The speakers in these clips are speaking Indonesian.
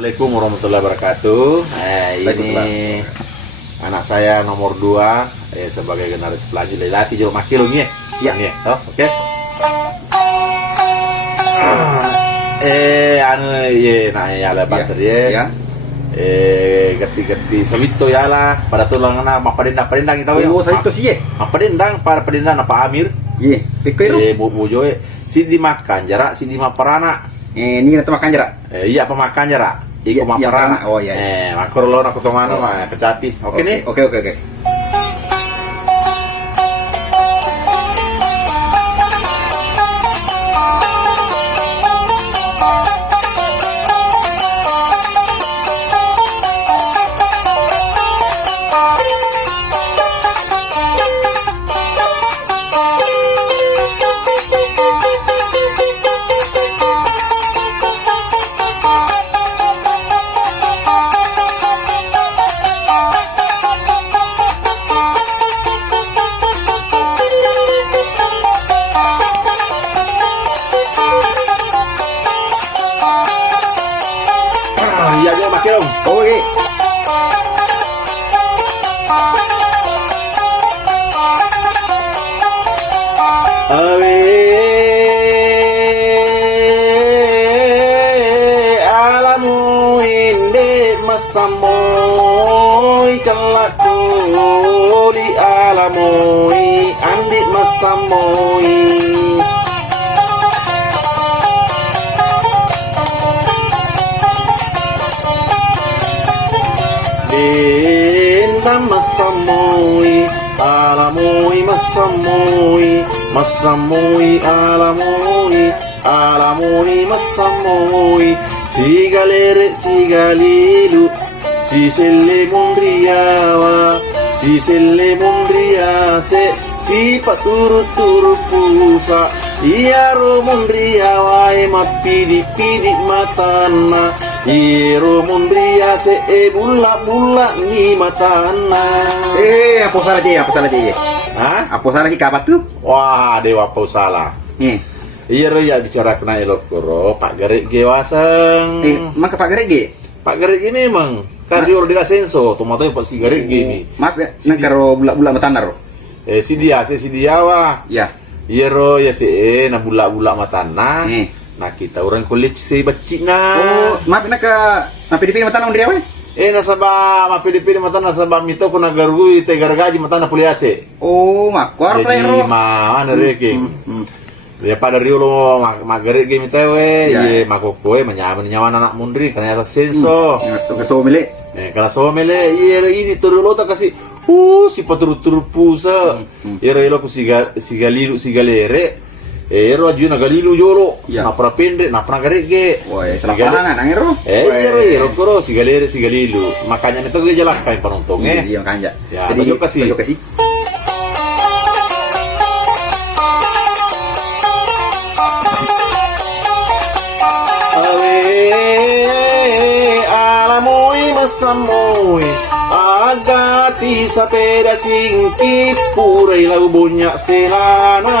Assalamualaikum warahmatullahi wabarakatuh. Ini anak saya nomor 2 sebagai generasi pelanjut latih jero makilung ya. Ya, oke. Ya lah pasar ya. Gati-gati sawito ya lah pada tulang na mapadendang kita ya. Oh, sawito sih ya. Mapadendang para padendang apa Amir? Iya, pikir bujo sindi makan jarak sindi maparana. Ini kita makan jarak. Iya pemakan jarak. Iko maparana. Oh iya. Makro lo nak kutomano kecati. Oke nih. Oke. Iya dia pakai dong. Oke. Alamu inde masamoy kalaku di alamoy andi masamoy. Masamui, alamui, masamui, masamui, alamui, alamui, masamui. Sigalere, sigalilu, si se le mundriawa, si se le mundriase, si paturu turu pusa. Iaro mundriawa mapidi matana. Iro mundria se bulla ni matana. Apa salah dia? Hah? Apa salah kita apa tuh? Wah, dewa apa salah. Iya ya bicara kena elok kuro Pak Gerik gewaseng. Maka Pak Gerik Pak Gerik ini memang kardio di senso, tomatnya Pak si Gerik gini. Maaf ya, karo bulla matana ro. Si dia wah. Ya. Iya ya si na bulla matana. Nah kita orang kulit si bacik na. Oh, maaf nak pilih matana undri awe. Nasaba mapilipili matana nasaba mito ko nagarugui te gargaji matana puliase. Oh, makwar Jadi mana reking. Ya pada riulo magari game tewe, ye makokoe menyaman nyaman anak mundri karena senso. Ke somele. Kalau somele ye ini turulo tak kasih si paturu pusa. Ye relo ku sigalere. Ero aju nagalilu joro. Iya. Na pra pendek, na pra garege. Woi, salah palangan angin ro. Ero koro sigalilu. Makanya itu gue jelaskan penonton Iya, makanya. Ya, tunjuk kasih. Alamoi masamoi agati sapeda singkip purai lau bunyak selana.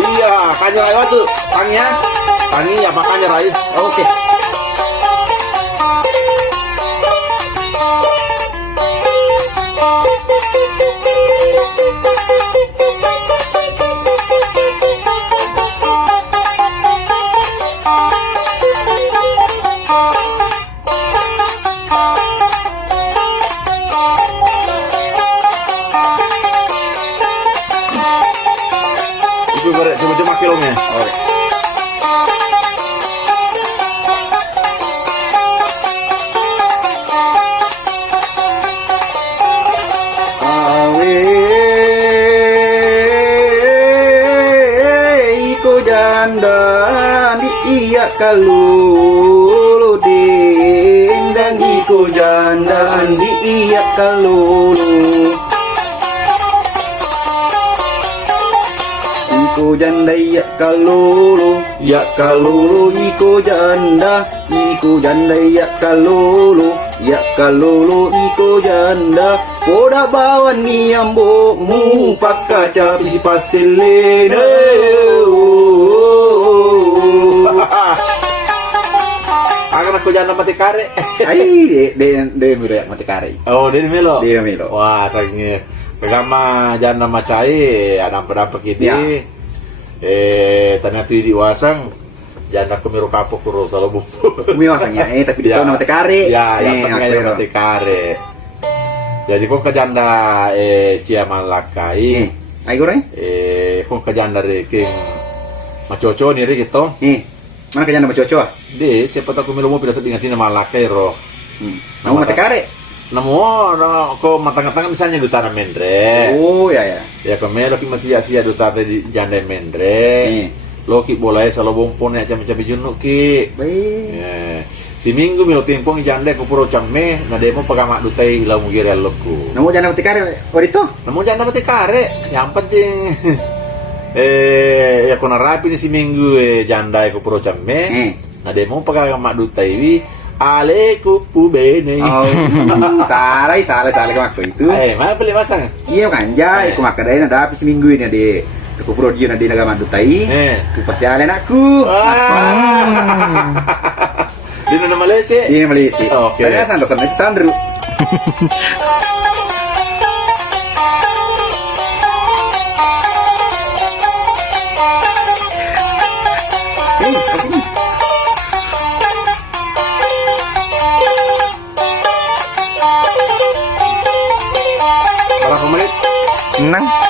Iya, kanjarai waktu tanginya, tangi apa kanjarai? Oke. Itu coba kilongnya. Oke. Iko janda di iya kalulu ding iko janda di iya kalulu. Iko janda ya kalulu ya iko janda ya kalulu iko janda poda bawa niambokmu pakaca pisi paselene. Akan aku janda mati kare. Ai de miro ya mati kare. Oh, dari Melo. De milo. Wah, tanya. Pertama janda macai ada dampak ini. Ya. Tanya tu di wasang janda kemiro kapok kuro salo bumbu. Umi wasangnya tapi di tahun mati kare. Ya, yang penting mati kare. Jadi kok ke janda cia malakai. Ai goreng? Kok ke janda king macoco nih gitu. Mana ke janda macoco? Deh, siapa tahu kemiro mau bisa diingatin malakai roh. Mau mati kare? Namo, ko matang-matang misalnya duta na mendre. Oh ya ya. Ya kami lagi masih asia duta di janda mendre. Loki boleh salo bompon ya cabe-cabe junuk ki. Baik. Ya. Si minggu milo timpong janda ko puro camme na demo pagamak duta ilau mugire loku. Namo janda mati kare orito? Namo janda mati kare. Yang penting ya ko narapi ni si minggu janda ko puro camme. Na demo pagamak duta iwi Aleku bene. Oh, salah kemakku itu. Mana beli masang? Iya kan, iku makadai nada habis minggu ini ade. Aku pro dia nade naga mandutai. Ku pasti alen aku. Di mana Malaysia? Di Malaysia. Oke. Tanya Sandro. Berapa menit? 6